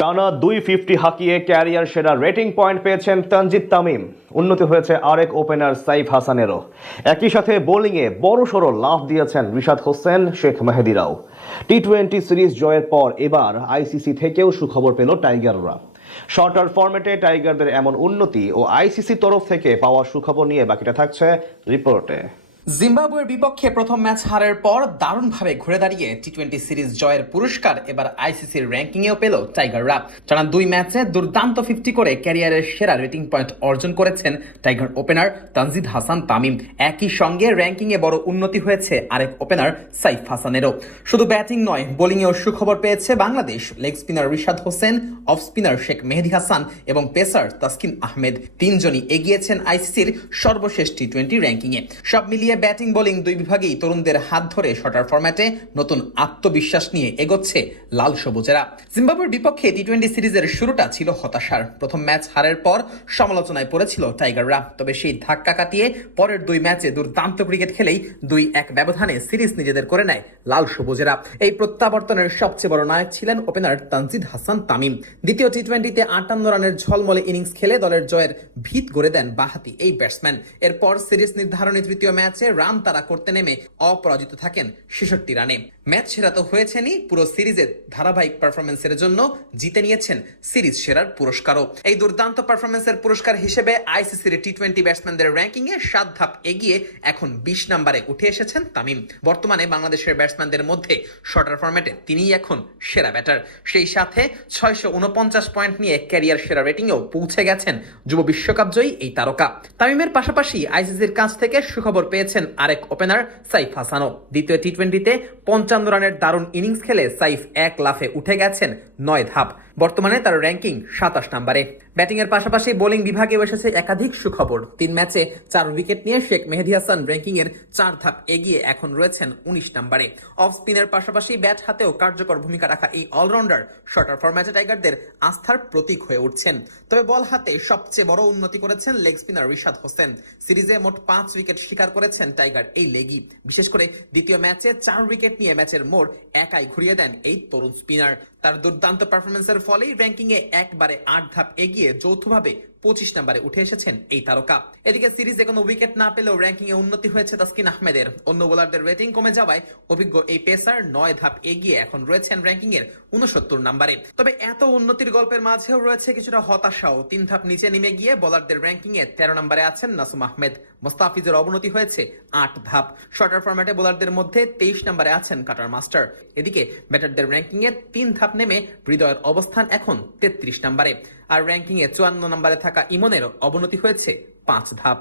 টানা 250 হাঁকিয়ে ক্যারিয়ার সেরা rating point পেয়েছেন তানজিদ তামিম। উন্নতি হয়েছে আরেক ওপেনার সাইফ হাসানেরও। একই সাথে বোলিংয়ে বড়সড় লাফ দিয়েছেন রিশাদ হোসেন, শেখ মেহেদীরাও। টি-20 সিরিজ জয়ের পর এবার আইসিসি থেকেও সুখবর পেল টাইগাররা। শর্টার ফরম্যাটে টাইগারদের এমন উন্নতি ও আইসিসি তরফ থেকে পাওয়া সুখবর নিয়ে বাকিটা থাকছে রিপোর্টে। জিম্বাবুয়ের বিপক্ষে প্রথম ম্যাচ হারের পর দারুণভাবে ঘুরে দাঁড়িয়ে টি-20 সিরিজ জয়ের পুরস্কার এবার আইসিসির র্যাঙ্কিংয়েও পেল টাইগাররা। টানা 2 ম্যাচে দুর্দান্ত 50 করে ক্যারিয়ারের সেরা রেটিং পয়েন্ট অর্জন করেছেন টাইগার ওপেনার তানজিদ হাসান তামিম। একই সঙ্গে র্যাঙ্কিংয়ে বড় উন্নতি হয়েছে আরেক ওপেনার সাইফ হাসানেরও। শুধু ব্যাটিং নয়, বোলিংয়েও সুখবর পেয়েছে Bangladesh. Leg spinner Rishad Hossain, off spinner Sheikh Mehedi Hasan এবং পেসার তাসকিন আহমেদ তিনজনই এগিয়েছেন আইসিসির সর্বশেষ টি-20 র্যাঙ্কিংয়ে। সব মিলিয়ে ব্যাটিং বোলিং দুই বিভাগেই তরুণদের হাত ধরে শর্টার ফরম্যাটে নতুন আত্মবিশ্বাস নিয়ে এগোচ্ছে লাল সবুজেরা। জিম্বাবুয়ের বিপক্ষে টি-20 সিরিজের শুরুটা ছিল হতাশার। প্রথম ম্যাচ হারের পর সমালোচনায় পড়েছিল টাইগাররা, তবে সেই ধাক্কা কাটিয়ে পরের 2 ম্যাচে দুর্দান্ত ক্রিকেট খেলেই 2-1 ব্যবধানে সিরিজ নিজেদের করে নেয় লাল সবুজেরা। এই প্রত্যাবর্তনের সবচেয়ে বড় নায়ক ছিলেন ওপেনার তানজিদ হাসান তামিম। দ্বিতীয় টি-20তে 58 রানের ঝলমলে ইনিংস খেলে দলের জয়ের ভিত গড়ে দেন বাঁহাতি এই ব্যাটসম্যান। এরপর সিরিজ নির্ধারণী তৃতীয় ম্যাচে রান তাড়া করতে নেমে অপরাজিত থাকেন 66 রানে। ম্যাচ সেরা তো হয়েছেনই, পুরো সিরিজের ধারাবাহিক পারফরমেন্সের জন্য জিতে নিয়েছেন সিরিজ সেরার পুরস্কারও। এই দুর্দান্ত পারফরমেন্সের পুরস্কার হিসেবে আইসিসির টি-20 ব্যাটসম্যানদের র্যাঙ্কিংয়ে 7 ধাপ এগিয়ে এখন 20 নম্বরে উঠে এসেছেন তামিম। বর্তমানে বাংলাদেশের ব্যাটসম্যানদের মধ্যে শর্টার ফরম্যাটে তিনিই এখন সেরা ব্যাটার। সেই সাথে 649 পয়েন্ট নিয়ে ক্যারিয়ার সেরা রেটিংয়েও পৌঁছে গেছেন যুব বিশ্বকাপ জয়ী এই তারকা। তামিমের পাশাপাশি আইসিসির কাছ থেকে সুখবর পেয়েছেন আরেক ওপেনার সাইফ হাসানও। দ্বিতীয় টি-20তে 55 রানের দারুণ ইনিংস খেলে সাইফ এক লাফে উঠে গেছেন 9 ধাপ। বর্তমানে তার র্যাঙ্কিং 27 নম্বরে। ব্যাটিং এর পাশাপাশি বোলিং বিভাগেও এসেছে একাধিক সুখবর। 3 ম্যাচে 4 উইকেট নিয়ে শেখ মেহেদী হাসান র্যাঙ্কিং এর 4 ধাপ এগিয়ে এখন রয়েছেন 19 নম্বরে। অফ স্পিনের পাশাপাশি ব্যাট হাতেও কার্যকর ভূমিকা রাখা এই অলরাউন্ডার শর্টার ফরম্যাটে টাইগারদের আস্থার প্রতীক হয়ে উঠছেন। তবে বল হাতে সবচেয়ে বড় উন্নতি করেছেন লেগ স্পিনার রিশাদ হোসেন। সিরিজে মোট 5 উইকেট শিকার করেছেন টাইগার এই লেগই। বিশেষ করে দ্বিতীয় ম্যাচে 4 উইকেট নিয়ে ম্যাচের মোড় একাই ঘুরিয়ে দেন এই তরুণ স্পিনার। তার দুর্দান্ত পারফরমেন্সের ফলেই র্যাঙ্কিংয়ে একবারে 8 ধাপ এগিয়ে যৌথভাবে 25 নম্বরে উঠে এসেছেন এই তারকা। এদিকে সিরিজে কোনো উইকেট না পেলেও র্যাঙ্কিংয়ে উন্নতি হয়েছে তাসকিন আহমেদের। অন্য বোলারদের রেটিং কমে যাওয়ায় অভিজ্ঞ এই পেসার 9 ধাপ এগিয়ে এখন রয়েছেন র্যাঙ্কিংয়ের 69 নম্বরে। তবে এত উন্নতির গল্পের মাঝেও রয়েছে কিছুটা হতাশাও। 3 ধাপ নিচে নেমে গিয়ে বোলারদের র্যাঙ্কিংয়ে 13 নম্বরে আছেন নাসুম আহমেদ। মোস্তাফিজের অবনতি হয়েছে 8 ধাপ। শর্টার ফরম্যাটে বোলারদের মধ্যে 23 নম্বরে আছেন কাটার মাস্টার। এদিকে ব্যাটারদের র্যাঙ্কিংয়ে 3 ধাপ নেমে হৃদয়ের অবস্থান এখন 33 নম্বরে। আর র্যাঙ্কিংয়ে 54 নম্বরে থাকা ইমনের অবনতি হয়েছে 5 ধাপ।